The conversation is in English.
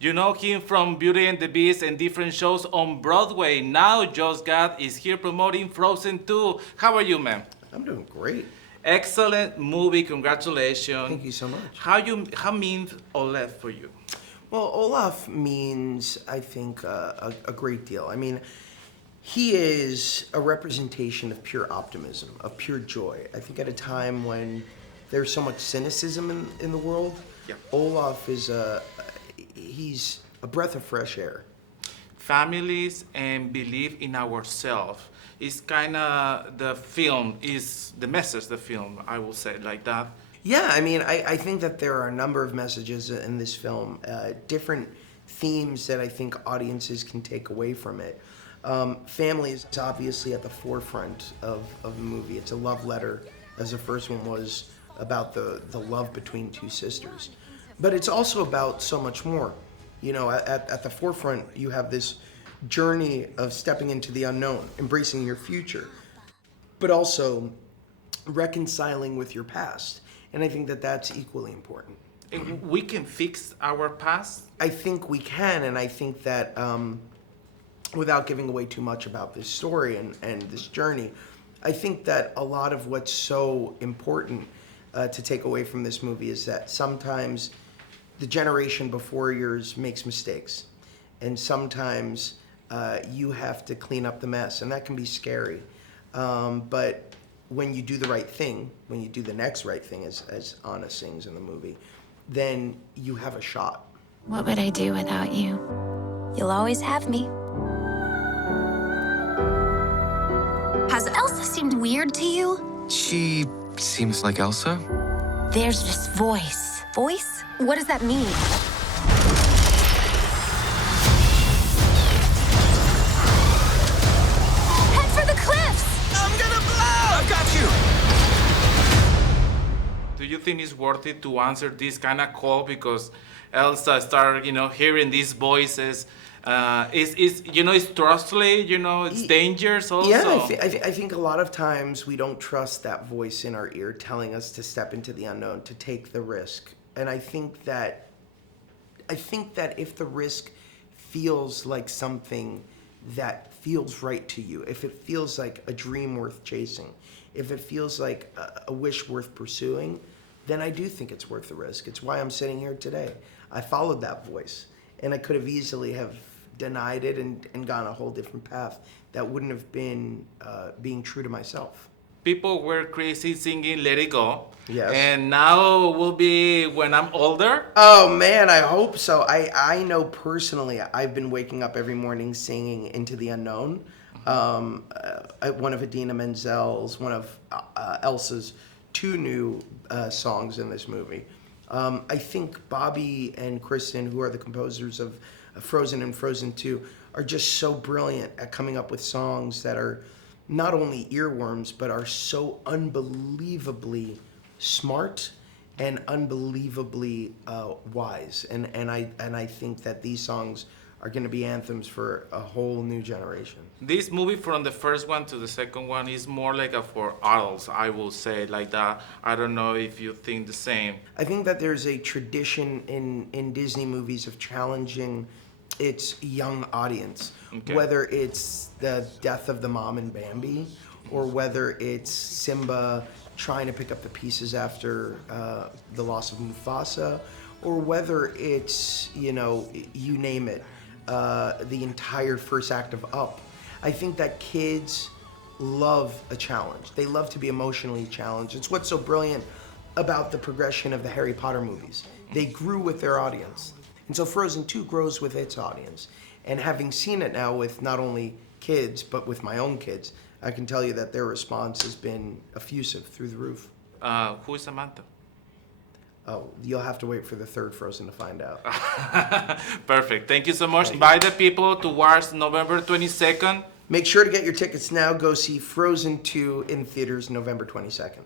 You know him from Beauty and the Beast and different shows on Broadway. Now Josh Gad is here promoting Frozen 2. How are you, man? I'm doing great. Excellent movie, congratulations. Thank you so much. How means Olaf for you? Well, Olaf means, I think, a great deal. I mean, he is a representation of pure optimism, of pure joy. I think at a time when there's so much cynicism in the world, Yeah. Olaf is he's a breath of fresh air. Families and belief in ourselves is kind of the film, is the message the film, I will say like that. Yeah, I mean, I think that there are a number of messages in this film, different themes that I think audiences can take away from it. Family is obviously at the forefront of the movie. It's a love letter, as the first one was about the love between two sisters. But it's also about so much more. You know, at the forefront, you have this journey of stepping into the unknown, embracing your future, but also reconciling with your past. And I think that that's equally important. And we can fix our past. I think we can, and I think that without giving away too much about this story and this journey, I think that a lot of what's so important to take away from this movie is that sometimes the generation before yours makes mistakes, and sometimes you have to clean up the mess, and that can be scary. But when you do the right thing, when you do the next right thing, as Anna sings in the movie, then you have a shot. What would I do without you? You'll always have me. Has Elsa seemed weird to you? She seems like Elsa. There's this voice. Voice? What does that mean? Head for the cliffs! I'm gonna blow! I've got you! Do you think it's worth it to answer this kind of call because Elsa started, hearing these voices? It's trustly, it's dangerous also. Yeah, I think a lot of times we don't trust that voice in our ear telling us to step into the unknown, to take the risk. And I think that if the risk feels like something that feels right to you, if it feels like a dream worth chasing, if it feels like a wish worth pursuing, then I do think it's worth the risk. It's why I'm sitting here today. I followed that voice, and I could have easily have denied it and gone a whole different path that wouldn't have been being true to myself. People were crazy singing Let It Go. Yes. And now will be when I'm older. Oh man, I hope so. I know personally, I've been waking up every morning singing Into the Unknown. One of Idina Menzel's, one of Elsa's two new songs in this movie. I think Bobby and Kristen, who are the composers of Frozen and Frozen 2, are just so brilliant at coming up with songs that are not only earworms, but are so unbelievably smart and unbelievably wise. And I think that these songs are going to be anthems for a whole new generation. This movie from the first one to the second one is more like for adults, I will say like that. I don't know if you think the same. I think that there's a tradition in Disney movies of challenging its young audience, Okay. whether it's the death of the mom in Bambi, or whether it's Simba trying to pick up the pieces after the loss of Mufasa, or whether it's, you name it, the entire first act of Up. I think that kids love a challenge. They love to be emotionally challenged. It's what's so brilliant about the progression of the Harry Potter movies. They grew with their audience. And so Frozen 2 grows with its audience. And having seen it now with not only kids, but with my own kids, I can tell you that their response has been effusive through the roof. Who is Samantha? Oh, you'll have to wait for the third Frozen to find out. Perfect. Thank you so much. Invite the people to watch November 22nd. Make sure to get your tickets now. Go see Frozen 2 in theaters November 22nd.